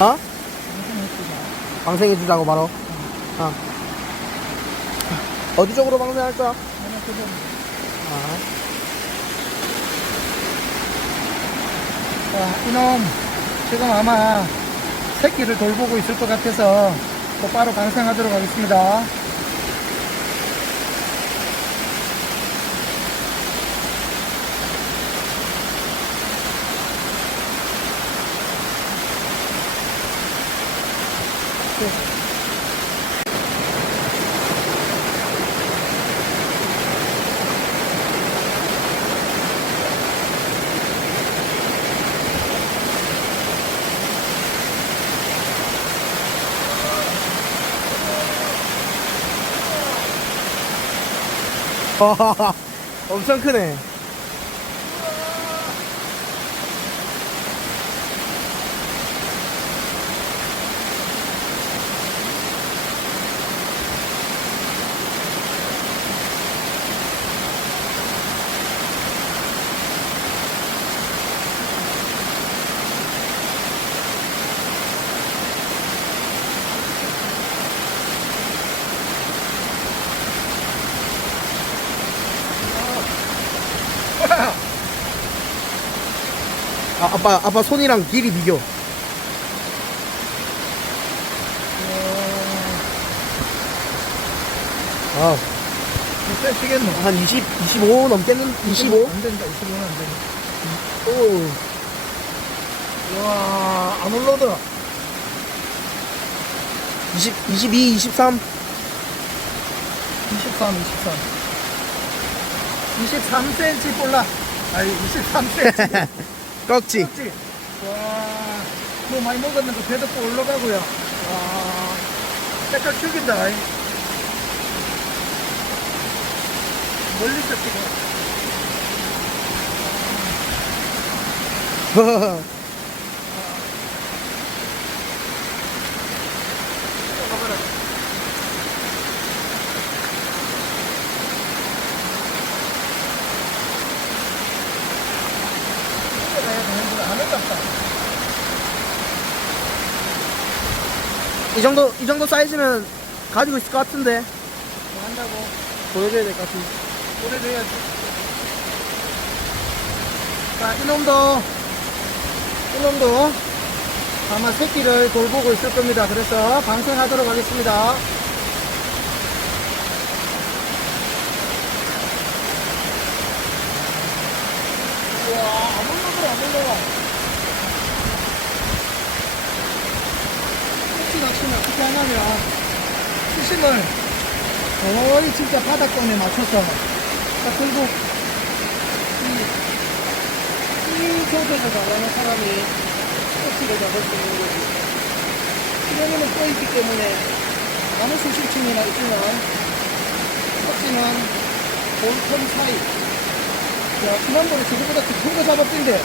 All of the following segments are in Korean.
어? 방생해주자. 방생해주자고 바로. 어. 어디 쪽으로 방생할 거야? 하나 그거. 아. 자, 이놈 지금 아마 새끼를 돌보고 있을 것 같아서 곧바로 방생하도록 하겠습니다. 엄청 크네. 아빠 손이랑 길이 비교. 아, 떼시겠노? 한 25 넘겠는? 25? 안 된다. 25는 안 된다. 오. 와, 안 올라오더라. 22, 23. 23, 23cm 볼라. 아니, 23cm. 꺽지. 그렇지? 와, 뭐 많이 먹었는데 배도 또 올라가고요. 와, 색깔 죽인다. 이. 멀리서 찍어. 가봐라. 안 올랐다. 이 정도 사이즈면 가지고 있을 것 같은데. 뭐 한다고? 보여줘야 될 것 같은데. 보내줘야지. 자, 이놈도 아마 새끼를 돌보고 있을 겁니다. 그래서 방생하도록 하겠습니다. 우와, 안 올라가, 안 올라가. 혹시 낚시는 어떻게 하냐면, 수심을 거의 진짜 바닥권에 맞춰서 딱 들고, 이 조절을 잘하는 사람이 꼭지를 잡을 수 있는 거지. 수령은 떠있기 때문에 아무 수심층이나 있으면 꼭지는 볼턴 사이. 야, 지난번에 저거보다 더 큰 거 잡았던데.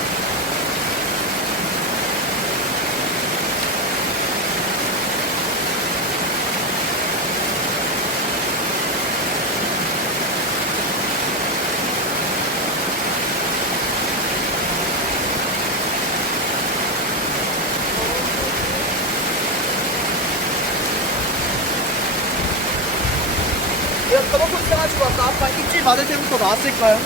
내가 떠먹고 있어가지고 아까 아빠 입질 받을 때부터 나왔을까요?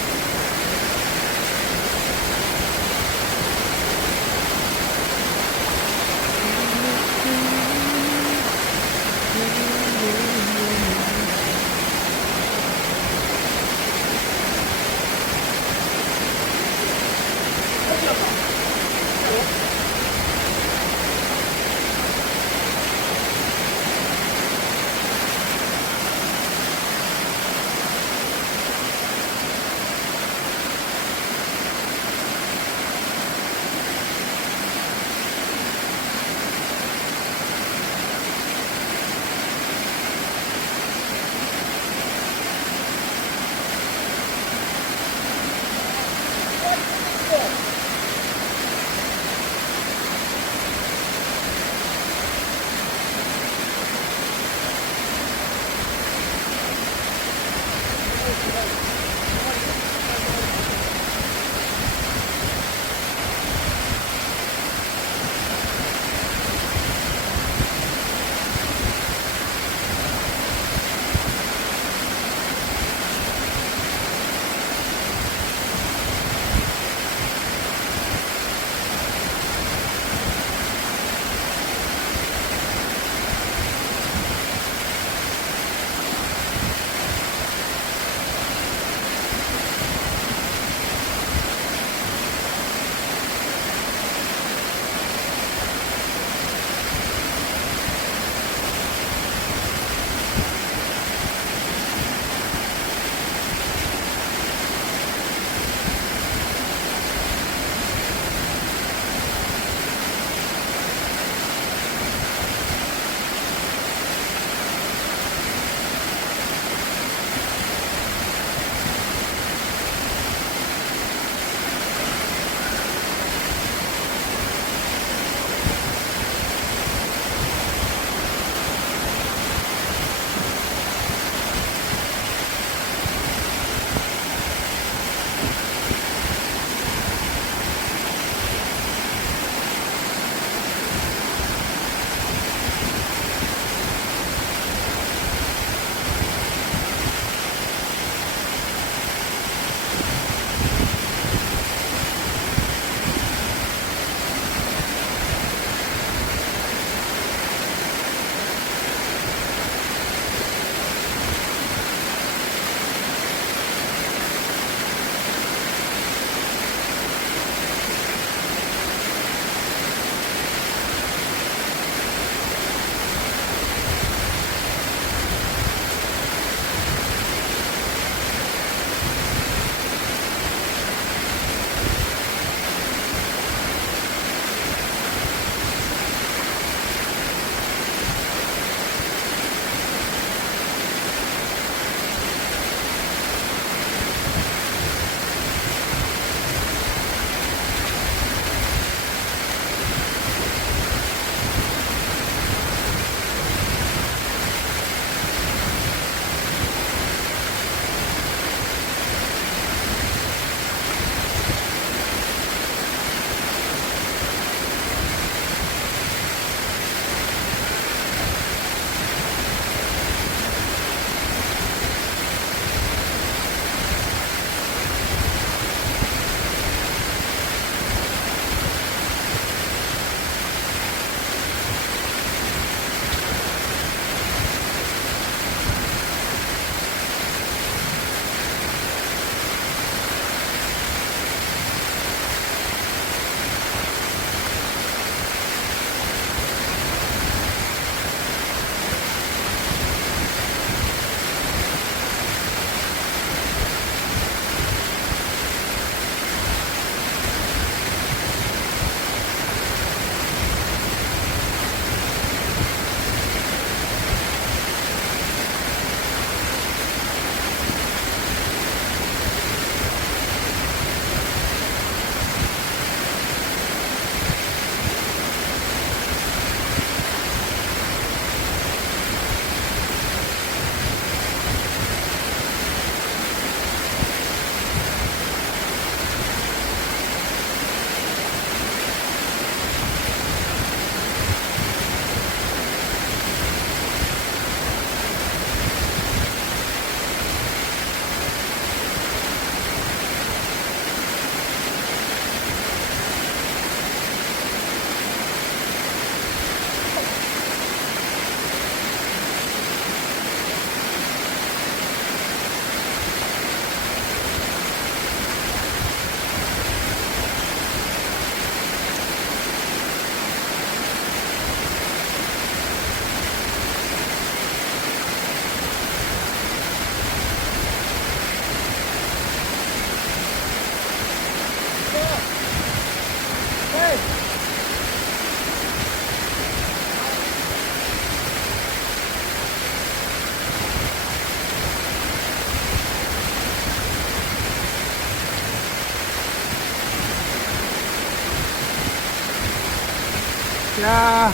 야.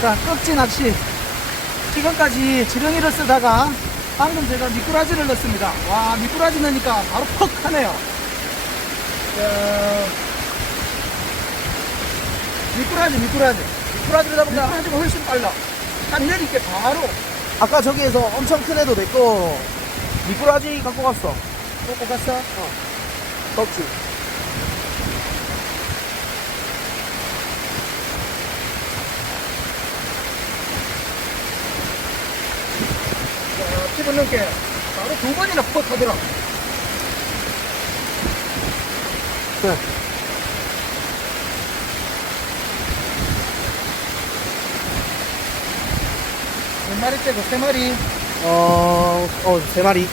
자, 꺽지 낚시. 지금까지 지렁이를 쓰다가 방금 제가 미꾸라지를 넣습니다. 와, 미꾸라지 넣으니까 바로 퍽 하네요. 야. 미꾸라지를 잡으면 미꾸라지가 훨씬 빨라. 한 내리게 바로. 아까 저기에서 엄청 큰 애도 내꺼 미꾸라지 갖고 갔어. 먹고 갔어? 덕지. 자, 집어넣게 바로 두 번이나 퍽 하더라. 네. 몇 마리 째고 세 마리. 세 마리.